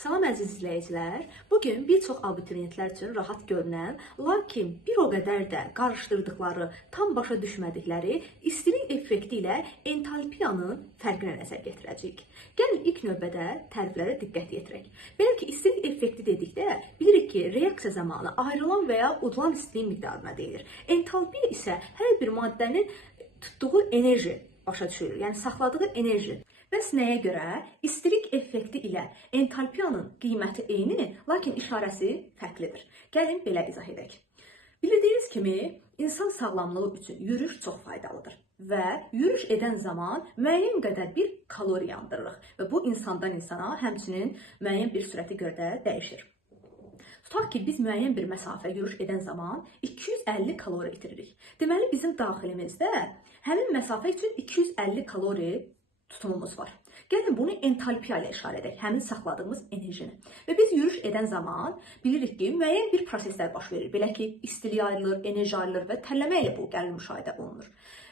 Salam əziz izləyicilər. Bugün bir çox abituriyentlər üçün rahat görünən, lakin bir o qədər də qarışdırdıqları, tam başa düşmədikləri istilik effekti ilə entalpiyanın fərqinə nəzər yetirəcəyik. Gəlin ilk növbədə təriflərə diqqət yetirək. Belə ki, istilik effekti dedikdə bilirik ki, reaksiya zamanı ayrılan və ya udulan istiliyin miqdarına deyilir. Entalpiya isə hər bir maddənin tutduğu enerji başa düşülür, yəni saxladığı enerji. Bəs nəyə görə? İstilik effekti ilə entalpiyanın qiyməti eynidir, lakin işarəsi fərqlidir. Gəlin belə izah edək. Bildiyiniz kimi, insan sağlamlığı üçün yürüyüş çox faydalıdır və yürüyüş edən zaman müəyyən qədər bir kalori yandırırıq və bu insandan insana həmçinin müəyyən bir sürətə görə də dəyişir. Tutaq ki, biz müəyyən bir məsafə yürüyüş edən zaman 250 kalori itiririk. Deməli, bizim daxilimizdə həmin məsafə üçün 250 kalori tutumumuz var. Gəlin bunu entalpiya ilə işarə edək, həmin saxladığımız enerjini. Və biz yürüyüş edən zaman bilirik ki, müəyyən bir proseslər baş verir. Belə ki, istilik ayrılır, enerji ayrılır və tərləmə ilə bu gəlir müşahidə olunur.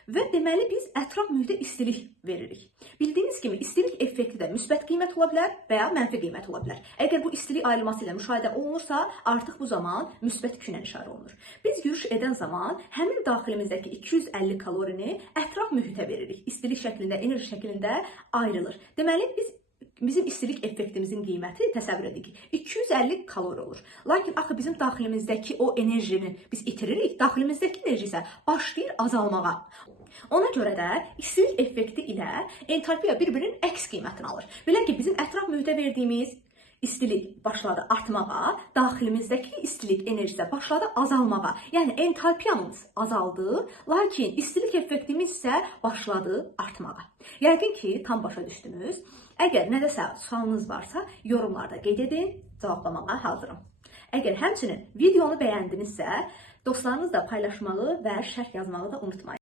Və deməli biz ətraf mühitə istilik veririk. Bildiyiniz kimi istilik effekti də müsbət qiymət ola bilər və ya mənfi qiymət ola bilər. Əgər bu istilik ayrılması ilə müşahidə olunursa, artıq bu zaman müsbət yüklə işarə olunur. Biz yürüyüş edən zaman həmin daxilimizdəki 250 kalorini ətraf mühitə veririk. İstilik şəklində, enerji şəklində ayrılır. Deməli bizim istilik effektimizin qiyməti təsəvvür edirik 250 kalori olur. Lakin axı bizim daxilimizdəki o enerjini biz itiririk. Daxilimizdəki enerji isə başlayır azalmağa. Ona görə də istilik effekti ilə entalpiya bir-birinin əks qiymətini alır. Belə ki, bizim ətraf mühitə verdiyimiz istilik başladı artmağa, daxilimizdəki istilik enerjisi başladı azalmağa. Yəni entalpiyamız azaldı, lakin istilik effektimiz isə başladı artmağa. Yəqin ki, tam başa düşdünüz. Əgər nədəsə sualınız varsa, yorumlarda qeyd edin, cevablamağa hazırım. Əgər həmçinin videonu bəyəndinizsə, dostlarınızla paylaşmağı və şərh yazmağı da unutmayın.